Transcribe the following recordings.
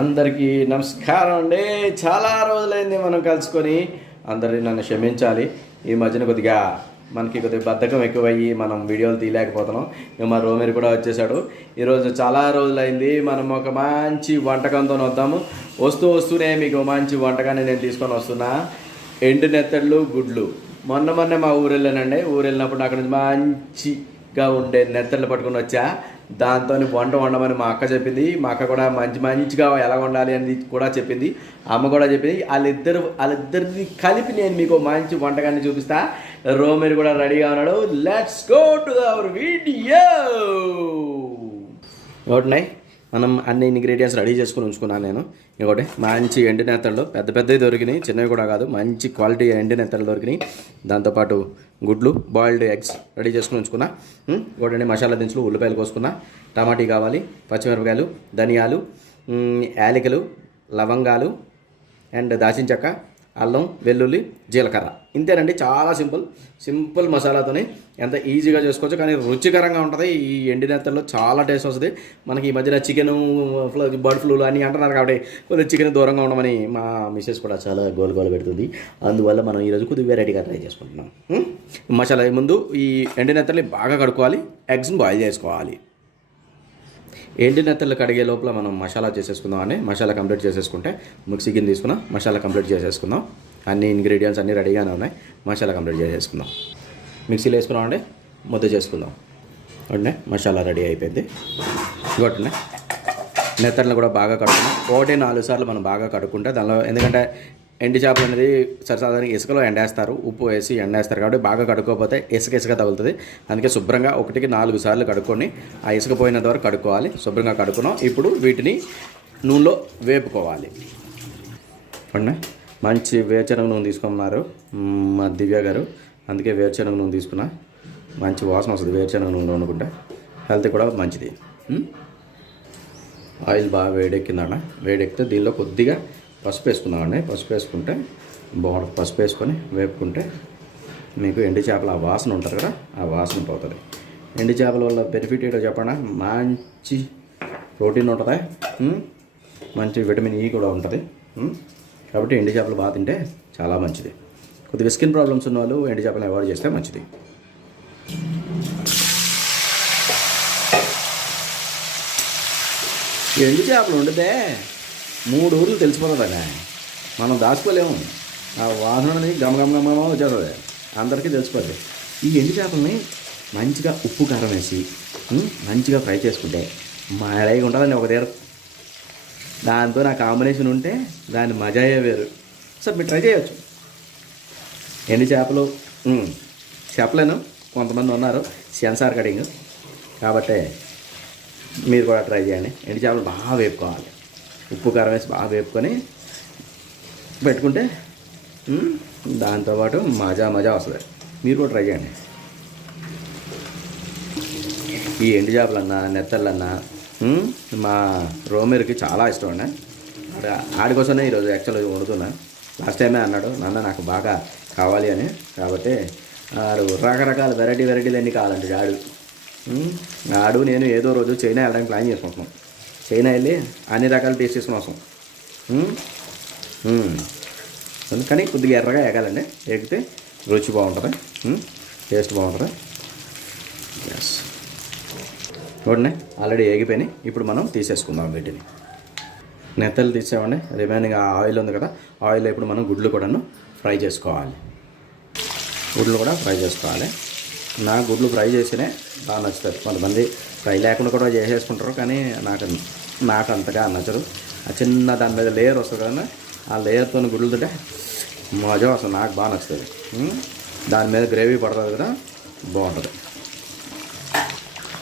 అందరికీ నమస్కారం అండి. చాలా రోజులైంది మనం కలుసుకొని. అందరినీ నన్ను క్షమించాలి. ఈ మధ్యన కొద్దిగా బద్ధకం ఎక్కువయ్యి మనం వీడియోలు తీయలేకపోతున్నాం. ఇక మా రోమేరు కూడా వచ్చేసాడు. ఈరోజు చాలా రోజులైంది మనం ఒక మంచి వంటకంతో వద్దాము. వస్తూనే మీకు మంచి వంటకాన్ని నేను తీసుకొని వస్తున్నా. ఎండు నెత్తళ్ళు, గుడ్లు. మొన్న మా ఊరు వెళ్ళానండి. ఊరు వెళ్ళినప్పుడు అక్కడ నుంచి మంచిగా ఉండే నెత్తళ్ళు పట్టుకొని వచ్చా. దాంతో వంట వండమని మా అక్క చెప్పింది. మా అక్క కూడా మంచిగా ఎలా వండాలి అని కూడా చెప్పింది. అమ్మ కూడా చెప్పింది. వాళ్ళిద్దరిని కలిపి నేను మీకు మంచి వంటకాన్ని చూపిస్తా. రోమేరు కూడా రెడీగా ఉన్నాడు. Let's go to our video. ఒకటినాయి మనం అన్ని ఇంగ్రీడియంట్స్ రెడీ చేసుకుని ఉంచుకున్నాను నేను. ఇంకోటి మంచి ఎండు నెత్తళ్ళు, పెద్దవి దొరికినాయి, చిన్నవి కూడా కాదు, మంచి క్వాలిటీ ఎండు నెత్తళ్ళు దొరికినాయి. దాంతోపాటు గుడ్లు, బాయిల్డ్ ఎగ్స్ రెడీ చేసుకుని ఉంచుకున్నా. ఇంకోటి మసాలా దినుసులు, ఉల్లిపాయలు కోసుకున్నా, టమాటీ కావాలి, పచ్చిమిరపకాయలు, ధనియాలు, యాలకులు, లవంగాలు అండ్ దాచిన చెక్క, అల్లం, వెల్లుల్లి, జీలకర్ర. ఇంతేనండి. చాలా సింపుల్ మసాలాతోని ఎంత ఈజీగా చేసుకోవచ్చు. కానీ రుచికరంగా ఉంటుంది. ఈ ఎండు నెత్తల్లో చాలా టేస్ట్ వస్తుంది. మనకి ఈ మధ్యన చికెన్ బర్డ్ ఫ్లూ అని అంటున్నారు కాబట్టి కొద్దిగా చికెన్ దూరంగా ఉండమని మా మిస్సెస్ కూడా చాలా గోలు పెడుతుంది. అందువల్ల మనం ఈరోజు కొద్దిగా వెరైటీగా ట్రై చేసుకుంటున్నాం. మసాలా ముందు ఈ ఎండు నెత్తల్ని బాగా కడుక్కోవాలి. ఎగ్స్ని బాయిల్ చేసుకోవాలి. ఎండు నెత్తళ్ళు కడిగే లోపల మనం మసాలా చేసేసుకుందాం అండి. మసాలా కంప్లీట్ చేసేసుకుంటే మిక్సీ గిన్నె తీసుకున్నాం. మసాలా కంప్లీట్ చేసేసుకుందాం. అన్ని ఇంగ్రీడియంట్స్ అన్నీ రెడీగానే ఉన్నాయి. మసాలా కంప్లీట్ చేసేసుకుందాం. మిక్సీలో వేసుకున్నాం అండి. ముద్ద చేసుకుందాం. అంటే మసాలా రెడీ అయిపోయింది. ఇంకోటి నెత్తళ్ళని కూడా బాగా కడుక్కున్నాం. 4 సార్లు మనం బాగా కడుక్కుంటే దానిలో, ఎందుకంటే ఎండు చేపలు అనేది సరసాధారణంగా ఇసుకలో ఎండేస్తారు, ఉప్పు వేసి ఎండేస్తారు కాబట్టి బాగా కడుక్కోకపోతే ఇసుక తగులుతుంది. అందుకే శుభ్రంగా 1-4 సార్లు కడుక్కొని ఆ ఇసుక పోయినంత వరకు కడుక్కోవాలి. శుభ్రంగా కడుక్కున్నాం. ఇప్పుడు వీటిని నూనెలో వేపుకోవాలి. మంచి వేరుశనగ నూనె తీసుకున్నారు మా దివ్య గారు. అందుకే వేరుశనగ నూనె తీసుకున్నా. మంచి వాసన వస్తుంది వేరుశనగ నూనె వండుకుంటే. హెల్త్ కూడా మంచిది. ఆయిల్ బాగా వేడెక్కిందన్న. వేడెక్కితే దీనిలో కొద్దిగా పసుపు వేసుకుందామండి. పసుపు వేసుకుంటే బాగుంటుంది. పసుపు వేసుకొని వేపుకుంటే మీకు ఎండు చేపల ఆ వాసన ఉంటుంది కదా, ఆ వాసన పోతుంది. ఎండు చేపల వల్ల బెనిఫిట్ ఏంటో చెప్పండి. మంచి ప్రోటీన్ ఉంటుంది, మంచి విటమిన్ ఈ కూడా ఉంటుంది. కాబట్టి ఎండు చేపలు బాగా తింటే చాలా మంచిది. కొద్దిగా స్కిన్ ప్రాబ్లమ్స్ ఉన్న వాళ్ళు ఎండు చేపలను అవాయిడ్ చేస్తే మంచిది. ఎండు చేపలు వండితే 3 ఊర్లు తెలిసిపోతుందనే, మనం దాచుకోలేము. ఆ వాసనని గమగమ వచ్చేస్తుంది, అందరికీ తెలిసిపోతుంది. ఈ ఎండు చేపలని మంచిగా ఉప్పు కారం వేసి మంచిగా ఫ్రై చేసుకుంటే మాడైగా ఉంటుందండి ఒక తీరు. దాంతో నా కాంబినేషన్ ఉంటే దాని మజాయే వేరు. సార్ మీరు ట్రై చేయవచ్చు. ఎండు చేపలు చెప్పలేను, కొంతమంది ఉన్నారు సెన్సార్ కటింగ్, కాబట్టి మీరు కూడా ట్రై చేయండి. ఎండు చేపలు బాగా వేపుకోవాలి. ఉప్పు కారం వేసి బాగా వేపుకొని పెట్టుకుంటే దాంతోపాటు మజా వస్తుంది. మీరు కూడా ట్రై చేయండి. ఈ ఎండు చేపలన్నా నెత్తళ్ళన్నా మా రోమేరుకి చాలా ఇష్టం అండి. ఆడి కోసమే ఈరోజు యాక్చువల్గా వండుతున్నా. లాస్ట్ టైమే అన్నాడు, నాన్న నాకు బాగా కావాలి అని. కాబట్టి ఆడు రకరకాల వెరైటీలు అన్నీ కావాలంటే ఆడు నేను ఏదో రోజు చైనా వెళ్ళడానికి ప్లాన్ చేసుకుంటున్నాం. చైనా వెళ్ళి అన్ని రకాలు టేస్ట్ చేసుకుని వస్తాం. కానీ కొద్దిగా ఎర్రగా ఎగాలండి. ఎగితే రుచి బాగుంటుంది, టేస్ట్ బాగుంటుంది. ఎస్, చూడండి ఆల్రెడీ ఎగిపోయినాయి. ఇప్పుడు మనం తీసేసుకుందాం వీటిని. నెత్తలు తీసామండి. రిమైనింగ్ ఆయిల్ ఉంది కదా, ఆయిల్ ఇప్పుడు మనం గుడ్లు కూడాను ఫ్రై చేసుకోవాలి. గుడ్లు కూడా ఫ్రై చేసుకోవాలి. నా గుడ్లు ఫ్రై చేసినే బాగా నచ్చుతుంది. కొంతమంది ఫ్రై లేకుండా కూడా చేసేసుకుంటారు, కానీ నాకు అంతగా నచ్చదు. ఆ చిన్న దాని మీద లేయర్ వస్తుంది కదండి, ఆ లేయర్తో గుడ్లు తింటే మజా వస్తుంది. నాకు బాగా నచ్చుతుంది. దాని మీద గ్రేవీ పడుతుంది కదా, బాగుంటుంది.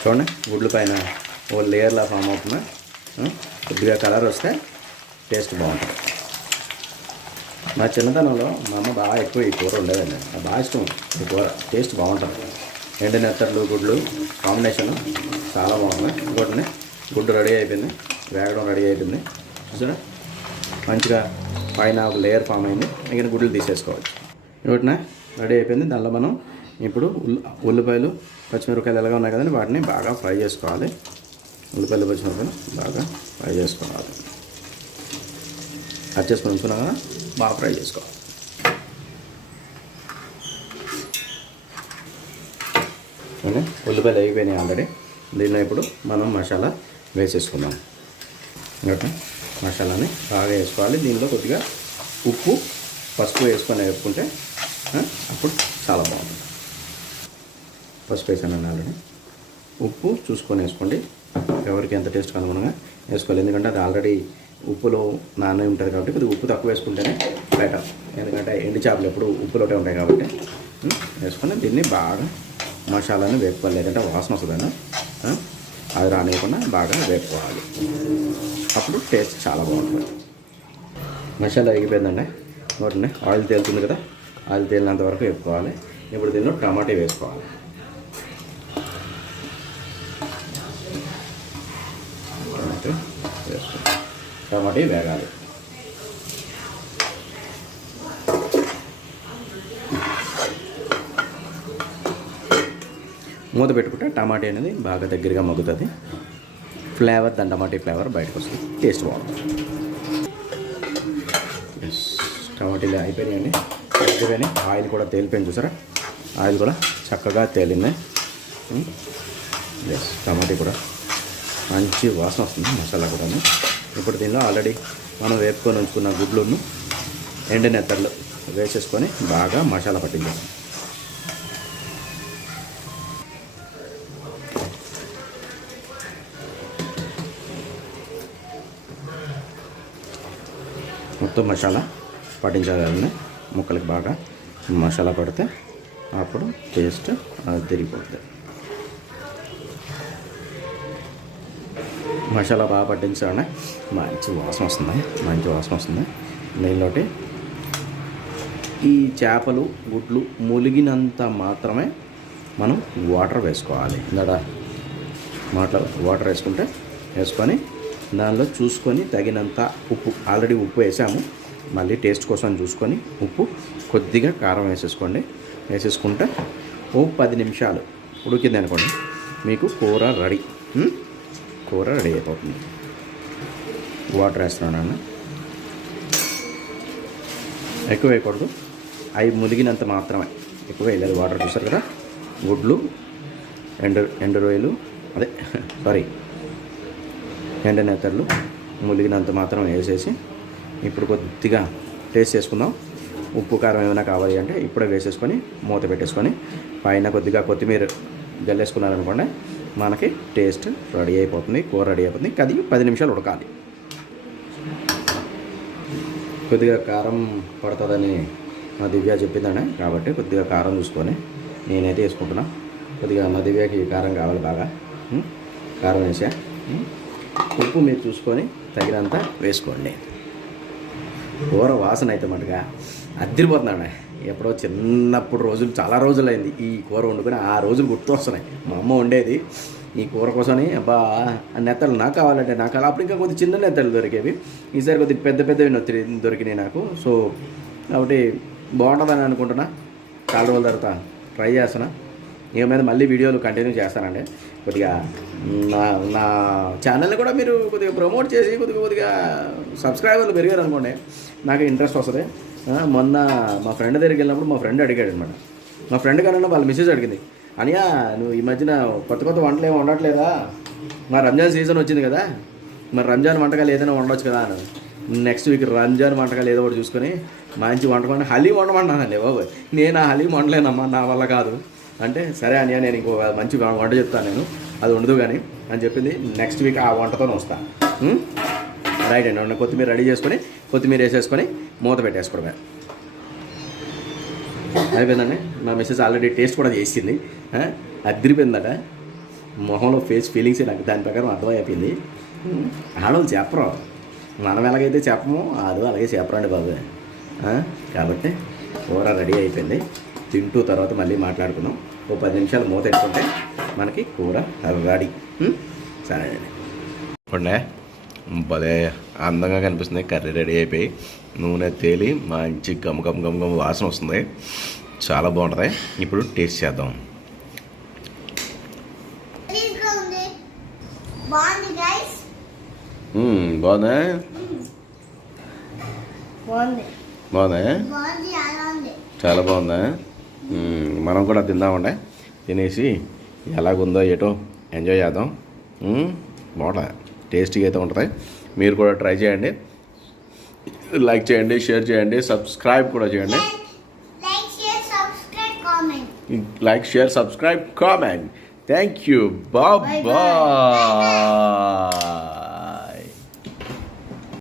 చూడండి గుడ్ల పైన ఓ లేయర్లా ఫామ్ అవుతుంది. కొద్దిగా కలర్ వస్తే టేస్ట్ బాగుంటుంది. నా చిన్నతనంలో మా అమ్మ బాగా ఎక్కువ ఈ కూర ఉండేదండి. నాకు బాగా ఇష్టం ఈ కూర. టేస్ట్ బాగుంటుంది. ఎండు నెత్తళ్ళు, గుడ్లు కాంబినేషన్ చాలా బాగుంది. ఇంకోటి గుడ్డు రెడీ అయిపోయింది, వేగడం రెడీ అయిపోయింది. చూసారా మంచిగా పైన ఒక లేయర్ ఫామ్ అయింది. ఇంకా గుడ్లు తీసేసుకోవచ్చు. ఇంకోటిన రెడీ అయిపోయింది. దానిలో మనం ఇప్పుడు ఉల్లిపాయలు, పచ్చిమిరపకాయలు ఎలాగా ఉన్నాయి కదండి, వాటిని బాగా ఫ్రై చేసుకోవాలి. ఉల్లిపాయలు, పచ్చిమిరపకాయలు బాగా ఫ్రై చేసుకోవాలి. కట్ చేసుకొని ఉంచుకున్నాం కదా, బాగా ఫ్రై చేసుకోవాలి. ఉల్లిపాయలు అయిపోయినాయి ఆల్రెడీ. దీనిలో ఇప్పుడు మనం మసాలా వేసేసుకుందాం. ఇంకా మసాలాని బాగా వేసుకోవాలి. దీనిలో కొద్దిగా ఉప్పు, పసుపు వేసుకొని వేపుకుంటే అప్పుడు చాలా బాగుంటుంది. పసుపు వేసానండి ఆల్రెడీ. ఉప్పు చూసుకొని వేసుకోండి, ఎవరికి ఎంత టేస్ట్ అనుగుణంగా వేసుకోవాలి. ఎందుకంటే అది ఆల్రెడీ ఉప్పులో నానే ఉంటుంది కాబట్టి కొద్దిగా ఉప్పు తక్కువ వేసుకుంటేనే బెటర్. ఎందుకంటే ఎండు చేపలు ఎప్పుడు ఉప్పులోనే ఉంటాయి కాబట్టి వేసుకొని దీన్ని బాగా మసాలాని వేపుకోవాలి. లేదంటే వాసన వస్తుందని అది రానివ్వకుండా బాగా వేపుకోవాలి. అప్పుడు టేస్ట్ చాలా బాగుంటుంది. మసాలా వేగిపోయిందండి. ఒకటి ఆయిల్ తేలుతుంది కదా, ఆయిల్ తేలినంత వరకు వేపుకోవాలి. ఇప్పుడు దీనిలో టమాటా వేసుకోవాలి. టమాటా వేగాలి. మూత పెట్టుకుంటే టమాటా అనేది బాగా దగ్గరగా మగ్గుతుంది. ఫ్లేవర్, దాని టమాటా ఫ్లేవర్ బయటకు వస్తుంది, టేస్ట్ బాగుంటుంది. టమాటాలు అయిపోయినాయండి, అయిపోయినాయి. ఆయిల్ కూడా తేలిపోయింది, చూసారా? ఆయిల్ కూడా చక్కగా తేలింది. టమాటా కూడా మంచి వాసన వస్తుంది, మసాలా కూడా. ఇప్పుడు దీనిలో ఆల్రెడీ మనం వేపుకొని ఉంచుకున్న గుడ్లను, ఎండునెత్తళ్ళు వేసేసుకొని బాగా మసాలా పట్టించాలి. మొత్తం మసాలా పట్టించాలి. ముక్కలకి బాగా మసాలా పడితే అప్పుడు టేస్ట్ తిరిగిపోతుంది. మసాలా బాగా పట్టించాలని మంచి వాసన వస్తుంది. దీనిలోటి ఈ చేపలు, గుడ్లు ములిగినంత మాత్రమే మనం వాటర్ వేసుకోవాలి. వాటర్ వేసుకొని దానిలో చూసుకొని తగినంత ఉప్పు, ఆల్రెడీ ఉప్పు వేసాము, మళ్ళీ టేస్ట్ కోసం చూసుకొని ఉప్పు, కొద్దిగా కారం వేసేసుకుంటే ఓ 10 నిమిషాలు ఉడికింది అనుకోండి, మీకు కూర రెడీ అయిపోతుంది. వాటర్ వేస్తున్నాను, ఎక్కువ వేయకూడదు, అవి ములిగినంత మాత్రమే, ఎక్కువ వేయలేదు. వాటర్ చూసారు కదా, గుడ్లు, ఎండు రొయ్యలు, ఎండనెత్తళ్ళు ములిగినంత మాత్రం వేసేసి ఇప్పుడు కొద్దిగా టేస్ట్ చేసుకుందాం. ఉప్పు కారం ఏమైనా కావాలి అంటే ఇప్పుడే వేసేసుకొని మూత పెట్టేసుకొని పైన కొద్దిగా కొత్తిమీర జల్లేసుకున్నారనుకోండి, మనకి టేస్ట్ రెడీ అయిపోతుంది, కూర రెడీ అయిపోతుంది. అది 10 నిమిషాలు ఉడకాలి. కొద్దిగా కారం పడుతుందని మా దివ్య చెప్పిందండి, కాబట్టి కొద్దిగా కారం చూసుకొని నేనైతే వేసుకుంటున్నా. కొద్దిగా మా దివ్యకి కారం కావాలి, బాగా కారం వేసా. ఉప్పు మీరు చూసుకొని తగినంత వేసుకోండి. కూర వాసన అయితే మటుగా అద్దరిపోతున్నాడు. ఎప్పుడో చిన్నప్పుడు రోజులు, చాలా రోజులైంది ఈ కూర వండుకొని, ఆ రోజులు గుర్తు వస్తున్నాయి. మా అమ్మ వండేది ఈ కూర కోసమని. అబ్బా, నెత్తలు నాకు కావాలంటే నాకు అప్పుడు ఇంకా కొద్ది చిన్న నెత్తలు దొరికేవి, ఈసారి కొద్దిగా పెద్ద దొరికినాయి నాకు. సో కాబట్టి బాగుంటుందని అనుకుంటున్నా. చాలా రోజుల తర్వాత ట్రై చేస్తున్నా. ఏమైనా మళ్ళీ వీడియోలు కంటిన్యూ చేస్తానండి. కొద్దిగా నా ఛానల్ని కూడా మీరు కొద్దిగా ప్రమోట్ చేసి కొద్దిగా సబ్స్క్రైబర్లు పెరిగారు అనుకోండి, నాకు ఇంట్రెస్ట్ వస్తుంది. మొన్న మా ఫ్రెండ్ దగ్గరికి వెళ్ళినప్పుడు మా ఫ్రెండ్ అడిగాడు అనమాట. మా ఫ్రెండ్ కన్నా వాళ్ళ మిస్సెస్ అడిగింది, అనియా నువ్వు ఈ మధ్యన కొత్త వంటలు ఏమి వండట్లేదా? మా రంజాన్ సీజన్ వచ్చింది కదా, మరి రంజాన్ వంటకాలు ఏదైనా వండవచ్చు కదా అని. నెక్స్ట్ వీక్ రంజాన్ వంటకాలు ఏదో ఒకటి చూసుకొని మంచి వంటకాన్ని హలీం వండమంటానండి. బాబు నేను ఆ హలీం వండలేనమ్మా, నా వల్ల కాదు అంటే, సరే అనియా నేను ఇంకో మంచి వంట చెప్తాను, నేను అది ఉండదు కానీ అని చెప్పింది. నెక్స్ట్ వీక్ ఆ వంటతోనే వస్తాను. రైట్ అండి. కొత్తిమీర రెడీ చేసుకొని కొత్తిమీర వేసేసుకొని మూత పెట్టేసుకోవడమే. అయిపోయిందండి. మా మిస్సెస్ ఆల్రెడీ టేస్ట్ కూడా చేసింది, అదిరిపోయిందట. మొహంలో ఫేస్ ఫీలింగ్స్ నాకు దాని ప్రకారం అర్థమైపోయింది. ఆడవాళ్ళు చెప్పరు, మనం ఎలాగైతే చెప్పమో అది అలాగే చెప్పరండి బాబు. కాబట్టి కూర రెడీ అయిపోయింది. తింటూ తర్వాత మళ్ళీ మాట్లాడుకుందాం. ఓ 10 నిమిషాలు మూత పెట్టుకుంటే మనకి కూర రెడీ. సరే అండి. ఇప్పుడే భలే అందంగా కనిపిస్తుంది. కర్రీ రెడీ అయిపోయి నూనె తేలి మంచి గమ్ వాసన వస్తుంది, చాలా బాగుంటుంది. ఇప్పుడు టేస్ట్ చేద్దాం. బాగుందా? బాగుంది బాగుందా బాగుంది చాలా ఉంది. చాలా బాగుందా మనం కూడా తిందామండి. తినేసి ఎలాగుందో ఏటో ఎంజాయ్ చేద్దాం. బాగుంటుంది, టేస్టీగా అయితే ఉంటుంది. మీరు కూడా ట్రై చేయండి, లైక్ చేయండి, షేర్ చేయండి, సబ్స్క్రైబ్ కూడా చేయండి. Like share subscribe comment. Like share subscribe comment. Thank you. Bye.